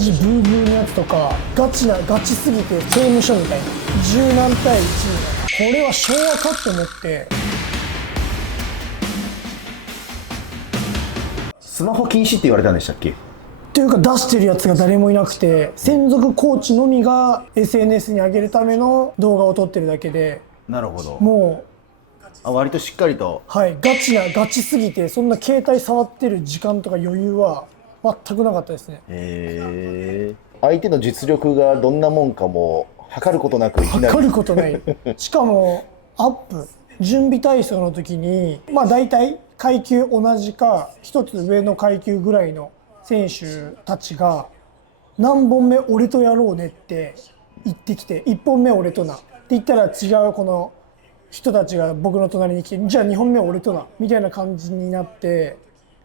ジブーブーのやつとかガチすぎて刑務所みたいな10何対1みたいな、これは昭和かって思って。スマホ禁止って言われたんでしたっけ？っていうか出してるやつが誰もいなくて、専属コーチのみが SNS に上げるための動画を撮ってるだけで。なるほど。もう割としっかりと。はい、ガチすぎて、そんな携帯触ってる時間とか余裕は全くなかったですね。相手の実力がどんなもんかも測ることなくいきなり測ることないしかもアップ準備体操の時に大体階級同じか一つ上の階級ぐらいの選手たちが何本目俺とやろうねって言ってきて、1本目俺となって言ったら違うこの人たちが僕の隣に来て、じゃあ2本目俺となみたいな感じになって、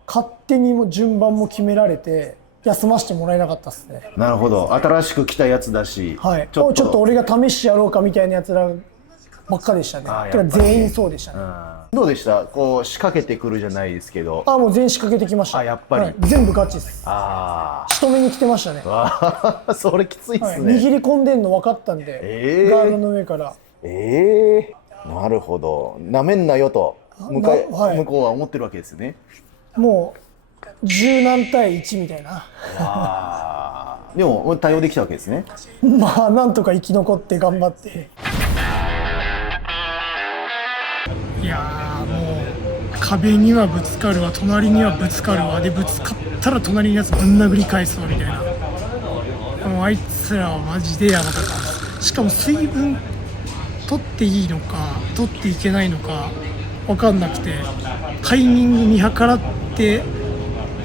勝手にも順番も決められて休ませてもらえなかったですね。なるほど。新しく来たやつだし、はい、ちょっと俺が試してやろうかみたいなやつらばっかでしたね。てか全員そうでしたね。どうでした？こう仕掛けてくるじゃないですけど。もう全員仕掛けてきました。やっぱり、全部ガチです。仕留めに来てましたね。それきついですね。握り込んでんの分かったんで、ガードの上から。なるほど。なめんなよと向こうは思ってるわけですよね。もう10何対1みたいな。でも対応できたわけですね。なんとか生き残って頑張って。いやもう壁にはぶつかるわ、隣にはぶつかるわで、ぶつかったら隣のやつぶん殴り返すわみたいな。もうあいつらはマジでやばかったです。しかも水分取っていいのか取っていけないのか分かんなくて、タイミング見計らって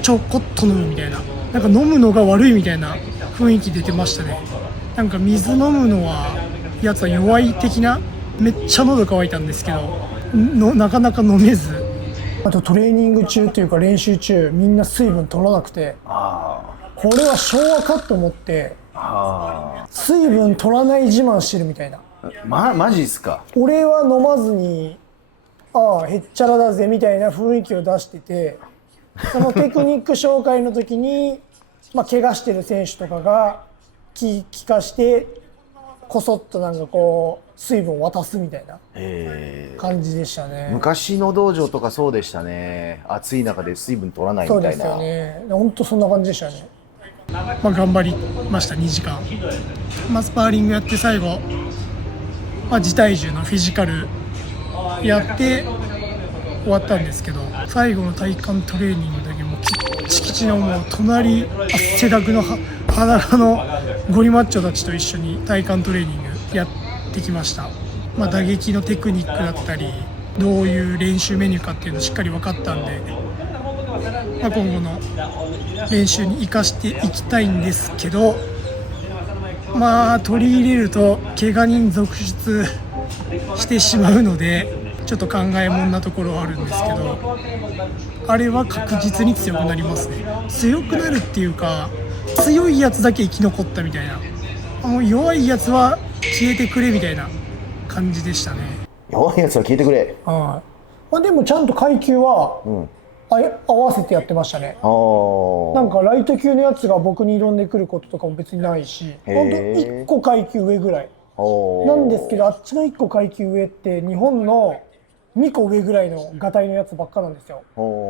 ちょこっと飲むみたいな、なんか飲むのが悪いみたいな雰囲気出てましたね。なんか水飲むのはやつは弱い的な、めっちゃ喉乾いたんですけどなかなか飲めず、あとトレーニング中というか練習中みんな水分取らなくて、これは昭和かと思って、水分取らない自慢してるみたいな。マジっすか？俺は飲まずにへっちゃらだぜみたいな雰囲気を出してて、そのテクニック紹介の時に怪我してる選手とかが気化してこそっとなんかこう水分を渡すみたいな感じでしたね。昔の道場とかそうでしたね。暑い中で水分取らないみたいな。そうですよね。本当そんな感じでしたね。頑張りました。2時間、スパーリングやって最後、自体重のフィジカルやって終わったんですけど、最後の体幹トレーニングの時もキッチキチのもう隣汗だくの裸のゴリマッチョたちと一緒に体幹トレーニングやってきました。打撃のテクニックだったりどういう練習メニューかっていうのしっかり分かったんで、今後の練習に生かしていきたいんですけど、取り入れると怪我人続出してしまうのでちょっと考えもんなところはあるんですけど、あれは確実に強くなりますね。強くなるっていうか、強いやつだけ生き残ったみたいな、もう弱いやつは消えてくれみたいな感じでしたね。弱いやつは消えてくれ。でもちゃんと階級は、合わせてやってましたね。なんかライト級のやつが僕に挑んでくることとかも別にないし、ほんと1個階級上ぐらいなんですけど、あっちの1個階級上って日本の2個上ぐらいのガタイのやつばっかなんですよ。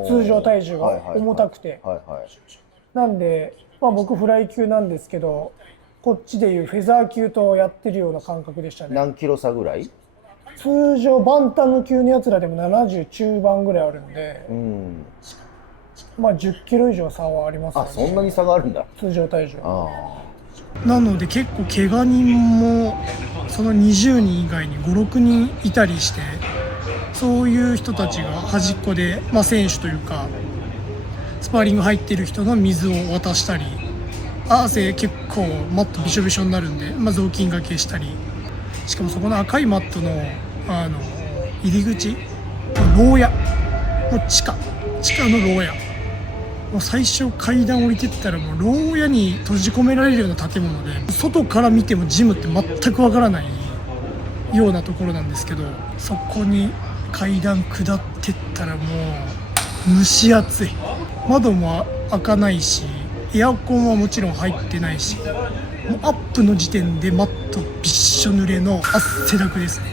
通常体重が重たくて。なんで、僕フライ級なんですけど、こっちでいうフェザー級とやってるような感覚でしたね。何キロ差ぐらい？通常バンタム級のやつらでも70中盤ぐらいあるんで、10キロ以上差はありますよね。そんなに差があるんだ、通常体重。なので結構怪我人もその20人以外に5、6人いたりして、そういう人たちが端っこで、選手というかスパーリング入ってる人の水を渡したり、汗結構マットびしょびしょになるんで、雑巾がけしたり、しかもそこの赤いマットの入り口、牢屋の地下の牢屋、もう最初階段降りてったらもう牢屋に閉じ込められるような建物で、外から見てもジムって全くわからないようなところなんですけど、そこに階段下ってったらもう蒸し暑い。窓も開かないしエアコンはもちろん入ってないし、もうアップの時点でマットびっしょ濡れの汗だくですね。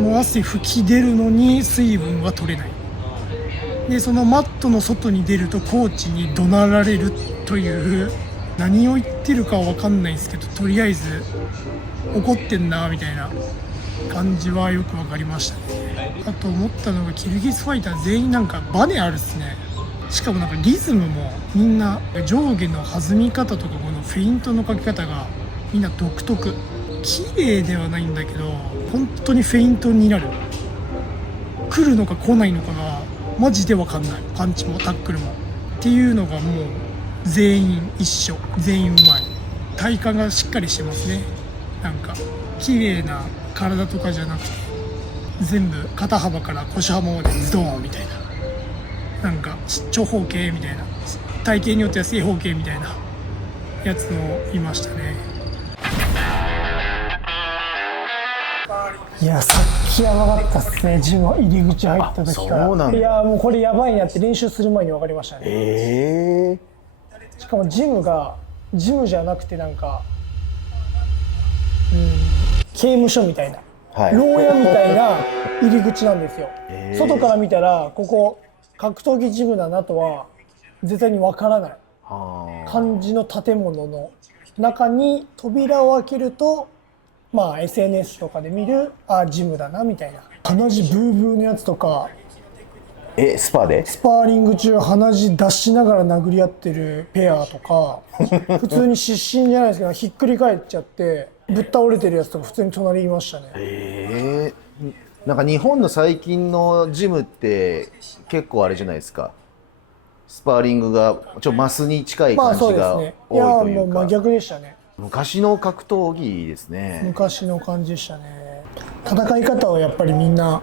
もう汗吹き出るのに水分は取れない。でそのマットの外に出るとコーチに怒鳴られるという、何を言ってるかは分かんないんですけど、とりあえず怒ってんなみたいな感じはよく分かりましたね。あと思ったのが、キルギスファイター全員なんかバネあるっすね。しかもなんかリズムもみんな上下の弾み方とかこのフェイントのかけ方がみんな独特。綺麗ではないんだけど本当にフェイントになる。来るのか来ないのかがマジで分かんない。パンチもタックルもっていうのがもう全員一緒、全員うまい。体幹がしっかりしてますね。なんか綺麗な体とかじゃなくて全部肩幅から腰幅までズドーンみたいな、なんか長方形みたいな、体型によっては正方形みたいなやつもいましたね。いや、さっきやばかったっすね。ジム入り口入った時から。そうなんだ。いやもうこれやばいなって練習する前に分かりましたね。しかもジムがジムじゃなくてなんか、刑務所みたいな、牢屋みたいな入り口なんですよ。外から見たらここ格闘技ジムだなとは絶対に分からない感じの建物の中に扉を開けると、まあ SNS とかで見るジムだなみたいな。鼻血ブーブーのやつとか、スパーリング中鼻血出しながら殴り合ってるペアとか普通に失神じゃないですけどひっくり返っちゃってぶっ倒れてるやつとか普通に隣にいましたね。なんか日本の最近のジムって結構あれじゃないですか、スパーリングがマスに近い感じが多いというか。いやもう真逆でしたね。昔の格闘技ですね。昔の感じでしたね。戦い方はやっぱりみんな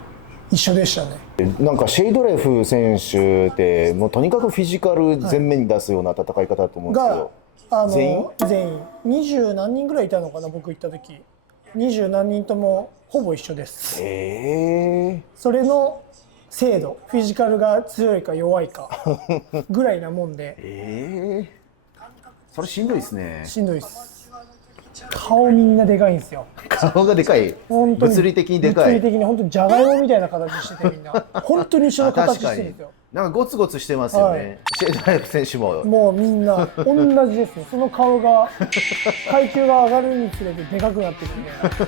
一緒でしたね。なんかシェイドレフ選手ってもうとにかくフィジカル前面に出すような戦い方だと思うんですけど、全員20何人ぐらいいたのかな、僕行った時。20何人ともほぼ一緒です。それの精度、フィジカルが強いか弱いかぐらいなもんで、それしんどいですね。しんどいです。顔みんなでかいんですよ。顔がでかい。物理的にでかい。物理的に本当にじゃがいもみたいな形してて、みんな本当に一緒の形してるんですよ。なんかゴツゴツしてますよね。シェイドレフ選手も。もうみんな同じですね。その顔が階級が上がるにつれてでかくなってくるみたいな。